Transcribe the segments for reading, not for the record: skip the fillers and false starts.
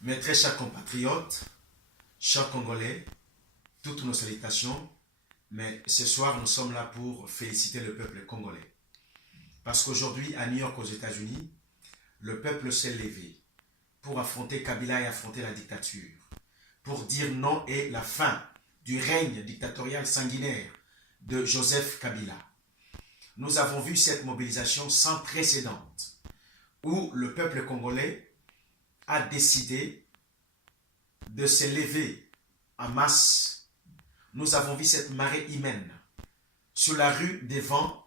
Mes très chers compatriotes, chers Congolais, toutes nos salutations, mais ce soir nous sommes là pour féliciter le peuple congolais. Parce qu'aujourd'hui, à New York, aux États-Unis, le peuple s'est levé pour affronter Kabila et affronter la dictature, pour dire non et la fin du règne dictatorial sanguinaire de Joseph Kabila. Nous avons vu cette mobilisation sans précédent, où le peuple congolais a décidé de se lever en masse. Nous avons vu cette marée humaine sur la rue devant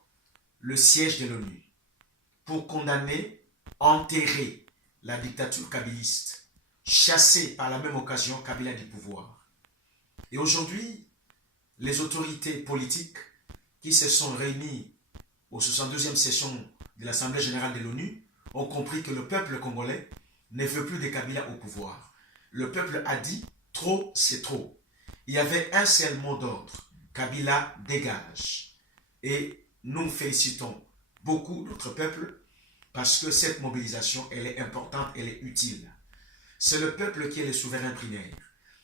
le siège de l'ONU pour condamner, enterrer la dictature kabiliste, chasser par la même occasion Kabila du pouvoir. Et aujourd'hui, les autorités politiques qui se sont réunies aux 62e session de l'Assemblée générale de l'ONU ont compris que le peuple congolais ne veut plus de Kabila au pouvoir. Le peuple a dit « trop, c'est trop ». Il y avait un seul mot d'ordre, Kabila dégage. Et nous félicitons beaucoup notre peuple parce que cette mobilisation, elle est importante, elle est utile. C'est le peuple qui est le souverain primaire.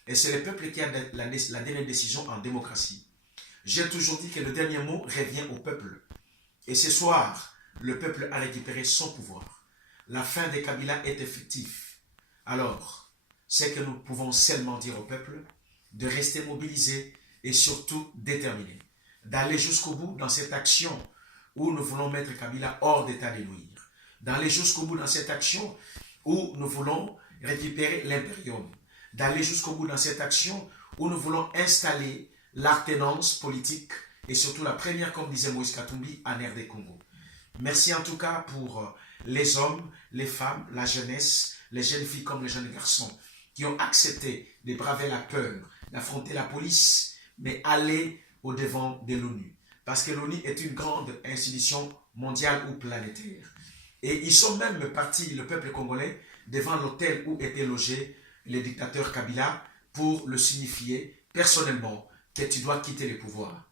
Et c'est le peuple qui a la dernière décision en démocratie. J'ai toujours dit que le dernier mot revient au peuple. Et ce soir, le peuple a récupéré son pouvoir. La fin de Kabila est effective. Alors, c'est que nous pouvons seulement dire au peuple de rester mobilisé et surtout déterminé. D'aller jusqu'au bout dans cette action où nous voulons mettre Kabila hors d'état de nuire. D'aller jusqu'au bout dans cette action où nous voulons récupérer l'impérium. D'aller jusqu'au bout dans cette action où nous voulons installer l'alternance politique et surtout la première, comme disait Moïse Katumbi, en RD Congo. Merci en tout cas pour les hommes, les femmes, la jeunesse, les jeunes filles comme les jeunes garçons qui ont accepté de braver la peur, d'affronter la police, mais aller au-devant de l'ONU. Parce que l'ONU est une grande institution mondiale ou planétaire. Et ils sont même partis, le peuple congolais, devant l'hôtel où était logé le dictateur Kabila pour le signifier personnellement que tu dois quitter le pouvoir.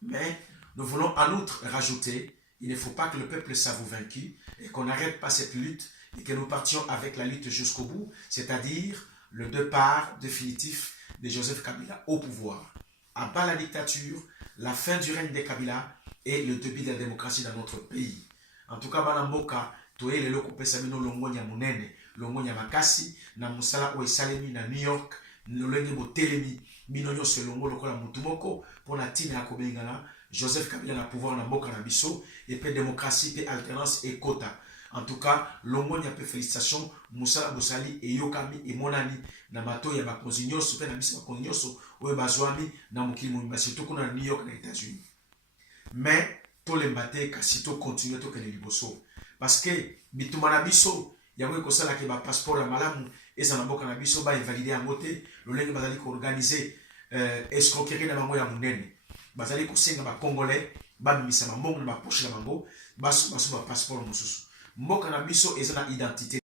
Mais nous voulons en outre rajouter, il ne faut pas que le peuple s'avoue vaincu et qu'on n'arrête pas cette lutte et que nous partions avec la lutte jusqu'au bout, c'est-à-dire le départ définitif de Joseph Kabila au pouvoir. À bas la dictature, la fin du règne de Kabila et le début de la démocratie dans notre pays. En tout cas, Banamboka, toye lelo kopesa bino longonya munene, longonya makasi, na musala o esalemi na New York, lolenge botelemi, bino nyonso longo lokola mutu moko, pona tina ya kobengana, Joseph Kabila na pouvoir na mboka na biso, et puis démocratie, puis alternance et quota. En tout cas, longonya pe félicitations, musala bosali e yokami e monani, na mato ya bakonzi nyonso, pe na biso bakonzi nyonso, oye bazwami, na mokili mouimba, surtout kuna na New York na États-Unis. Mais, to lembate, kasi to continue to kene liboso. Parce que, bituma na biso, yango ekosala ke ba passeport ya malamu, eza na mboka na biso, ba invalide yango te, lolenge bazali ko organiser escroquerie na bango ya munene. Bazali kosenga ba Congolais, ba bimisa mbongo na ba poche na bango, baso ba passeport mosusu. Mboka na biso eza na identité